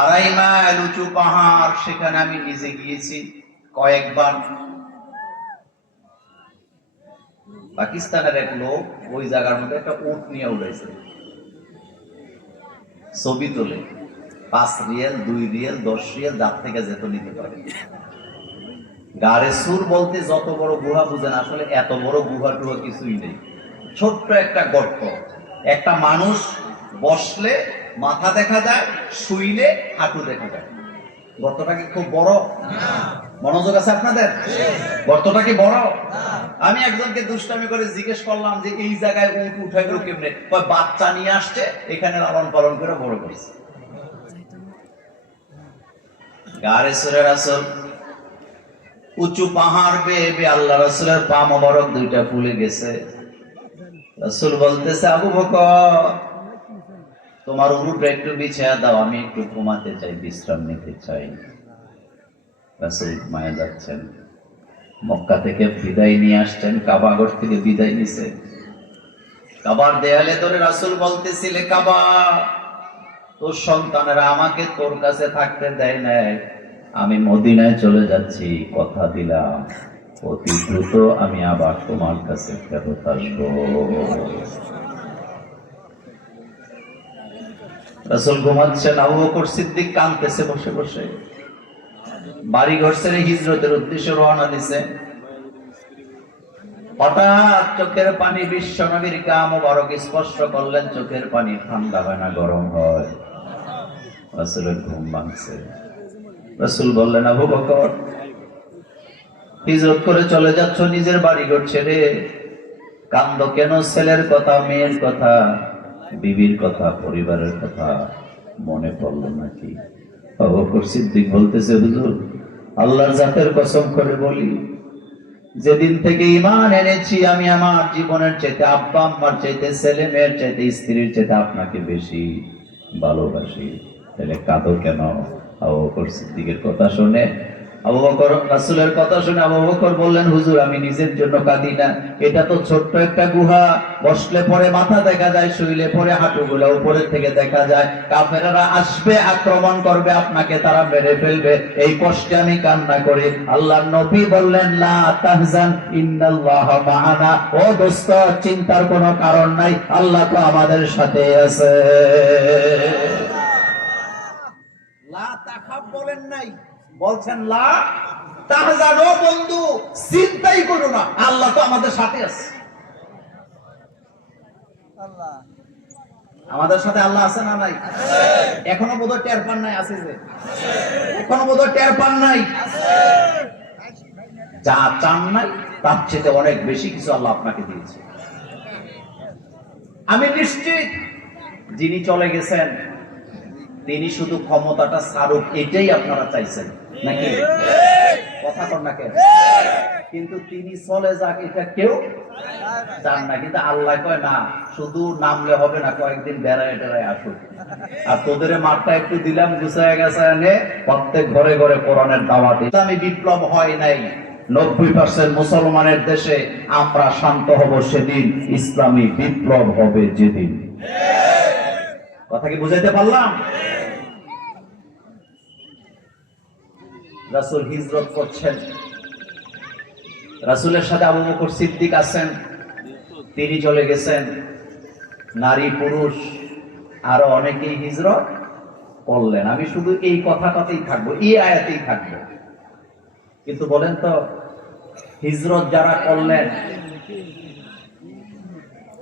আড়াই মাইল উঁচু পাহাড়, সেখানে আমি নিজে গিয়েছি কয়েকবার। পাকিস্তানের এক লোক ওই জায়গার মধ্যে একটা উট নিয়ে উঠেছে, ছবি তোলে, 5 রিয়াল 2 রিয়াল 10 রিয়াল যার থেকে যেত নিতে পারে। গাড়ে সুর বলতে যত বড় গুহা বুঝেন, আসলে এত বড় গুহা টুহা কিছুই নেই, ছোট্ট একটা গর্ত। একটা মানুষ বসলে মাথা দেখা যায়, শুইলে হাঁটু দেখা যায়। গর্তটা কি খুব বড়? মনোযোগ আছে আপনাদের? গর্তটা কি বড়? আমি একজনকে দুষ্টামি করে জিজ্ঞেস করলাম যে এই জায়গায় উট উঠাইলো কেমনে? বাচ্চা নিয়ে আসছে, এখানে লালন পালন করে বড় করেছে। গারে সুরে রাসূল উঁচু পাহাড় বেয়ে বেয়ে আল্লাহ রাসূলের পা মোবারক দুইটা ফুলে গেছে। রাসূল বলতেছে, আবু বকর তোমার উরুটা একটু বিছায়া দাও, আমি একটু ঘুমাতে চাই, বিশ্রাম নিতে চাই। রাসূল ঘুমায় যাচ্ছেন। মক্কা থেকে বিদায় নিয়ে আসছেন, কাবাগর থেকে বিদায় নিছে। কাবার দেয়ালে ধরে রাসূল বলতেছিলে, কাবা তোর সন্তানেরা আমাকে তোর কাছে থাকতে দেয় নাই, আমি মদিনায় চলে যাচ্ছি, কথা দিলাম অতি দ্রুত আমি আবার তোমার কাছে ফেরত আসবো। রাসূল ঘুমাচ্ছেন, আবু বকর সিদ্দিক কাঁদতেছে বসে বসে। বাড়ি ঘর ছেড়ে হিজরতের উদ্দেশ্যে রওনা দিছে। হঠাৎ চোখের পানি বিশ্ব নবীর গা মোবারক স্পর্শ করলেন। চোখের পানি ঠান্ডা হয় না, গরম হয়। রাসূলের ঘুম ভাঙছে। রাসূল বললেন, আবু বকর হিজরত করে চলে যাচ্ছ নিজের বাড়ি ঘর ছেড়ে, কান্দো কেন? ছেলের কথা, মেয়ের কথা, বিবির কথা, পরিবারের কথা মনে পড়লো নাকি? আবু বকর সিদ্দিক বলতেছে, হুজুর আল্লাহর জাতের কসম করে বলি, যেদিন থেকে ঈমান এনেছি আমি আমার জীবনের চাইতে, আব্বা আম্মার চাইতে, ছেলে মেয়ের চাইতে, স্ত্রীর চাইতে আপনাকে বেশি ভালোবাসি। তাহলে কাঁদো কেন? আবু বকর সিদ্দিকের কথা শুনে, আবু বকর রাসূলের কথা শুনে আবু বকর বললেন, হুজুর আমি নিজের জন্য কাঁদি না, এটা তো ছোট্ট একটা গুহা, বসলে পরে মাথা দেখা যায়, শুইলে পরে হাঁটুগুলো উপরের থেকে দেখা যায়। কাফেররা আসবে, আক্রমণ করবে, আপনাকে তারা মেরে ফেলবে, এই কষ্টে আমি কান্না করি। আল্লাহর নবী বললেন, লা তাহজান ইন্নাল্লাহা মা'ানা, ও দোস্ত চিন্তার কোনো কারণ নাই, আল্লাহ তো আমাদের সাথে আছে। লা তাখাফ বলেন নাই, বলছেন লা তাহজান, ও বন্ধু চিন্তাই করো না, আল্লাহ তো আমাদের সাথে আছে। আল্লাহ আমাদের সাথে, আল্লাহ আছে না নাই? এখনো বোধহয় টের পান নাই, আছে যে এখনো বোধহয় টের পান নাই। যা চান নাই তার চেয়ে অনেক বেশি কিছু আল্লাহ আপনাকে দিয়েছে। আমি নিশ্চিত যিনি চলে গেছেন তিনি শুধু ক্ষমতাটা ছাড়ুক, এটাই আপনারা চাইছেন নাকি? কথা কর না কেন? কিন্তু তিনি চলে যাক এটা কেউ চান না, কিন্তু আল্লাহ কয় না, শুধু নামলে হবে না, কয়েকদিন বেড়ায় টেড়ায় আসুক। আর তোদের মাঠটা একটু দিলাম, গুছায় গেছে, প্রত্যেক ঘরে ঘরে কোরআনের দাওয়াত। ইসলামী বিপ্লব হয় নাই 90% মুসলমানের দেশে, আমরা শান্ত হব সেদিন, ইসলামী বিপ্লব হবে যেদিন। কথা কি বুঝাইতে পারলাম? রাসূল হিজরত করছেন, রাসূলের সাথে আবু বকর সিদ্দিক আছেন, তিনি চলে গেছেন। নারী পুরুষ আরো অনেকেই হিজরত করলেন। আমি শুধু এই কথাটাতেই থাকবো, এই আয়াতেই থাকবো। কিন্তু বলেন তো, হিজরত যারা করলেন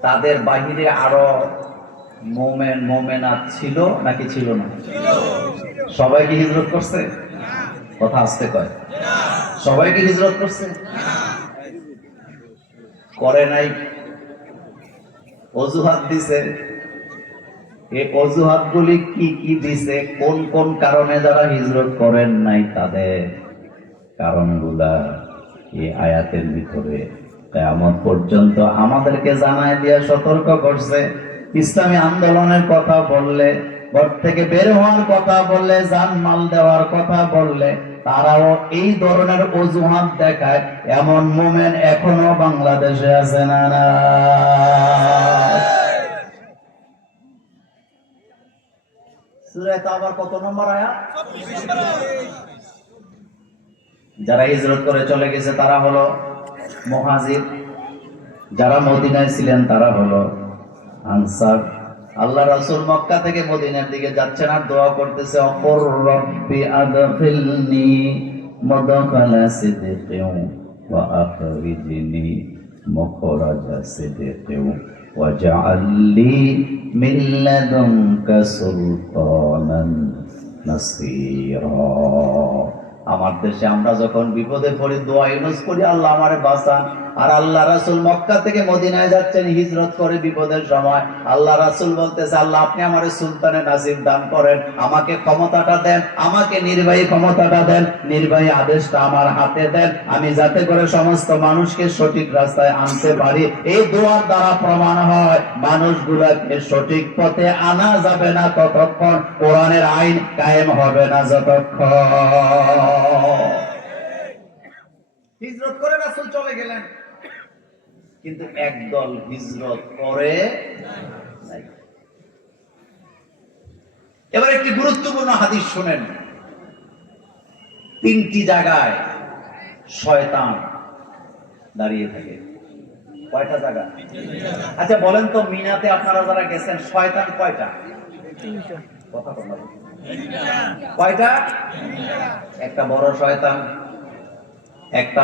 তাদের বাহিরে আরো মোমেন মোমেনাত ছিল নাকি ছিল না? সবাই কি হিজরত করছে? কথা আসতে কয়, সবাই কি হিজরত করছে? করে নাই, অজুহাত দিছে। এই অজুহাত গুলি কি কি দিছে, কোন কোন কারণে যারা হিজরত করেন নাই তাদের কারণগুলা এই আয়াতের ভিতরে কিয়ামত পর্যন্ত আমাদেরকে জানায় দিয়ে সতর্ক করছে। ইসলামী আন্দোলনের কথা বললে, ঘর থেকে বের হওয়ার কথা বললে, জানমাল দেওয়ার কথা বললে, তারাও এই ধরনের অজুহাত দেখায়। এমন মোমেন এখনো বাংলাদেশে আছে না? না, সূরা তাওবার কত নম্বর আয়াত? যারা হিজরত করে চলে গেছে তারা হলো মুহাজির, যারা মদিনায় ছিলেন তারা হলো আনসার। আল্লাহ রাসূল মক্কা থেকে মদিনার দিকে যাচ্ছেন আর দোয়া করতেছে, অকুর রব্বি আদখিলনি মুদখালা সিদকিন ওয়া আখরিজনি মুখরাজা সিদকিন ওয়াজআল লি মিন লাদুনকা সুলতানান নাসীরা। আমার দেশে আমরা যখন বিপদে পড়ি দোয়া ইউনুস করি, আল্লাহ আমারে বাঁচান। আর আল্লাহ রাসূল মক্কা থেকে মদিনায় যাচ্ছেন হিজরত করে বিপদের সময়। আল্লাহ রাসূল বলতেছে, আল্লাহ আপনি আমারে সুলতানে নাসির দান করেন, আমাকে ক্ষমতাটা দেন, আমাকে নির্বাহী ক্ষমতাটা দেন, নির্বাহী আদেশটা আমার হাতে দেন, আমি যাতে করে সমস্ত মানুষকে সঠিক রাস্তায় আনতে পারি। এই দোয়ার দ্বারা প্রমাণ হয় মানুষগুলোকে সঠিক পথে আনা যাবে না ততক্ষণ, কোরআনের আইন কায়েম হবে না যতক্ষণ। হিজরত করে রাসূল চলে গেলেন, কিন্তু একদল হিজরত করে নাই। এবার একটি গুরুত্বপূর্ণ হাদিস শুনেন। 3টি জায়গায় শয়তান দাঁড়িয়ে থাকে। কয়টা জায়গা? আচ্ছা বলেন তো, মিনাতে আপনারা যারা গেছেন শয়তান কয়টা? কথা বলেন। কয়টা? একটা বড় শয়তান, একটা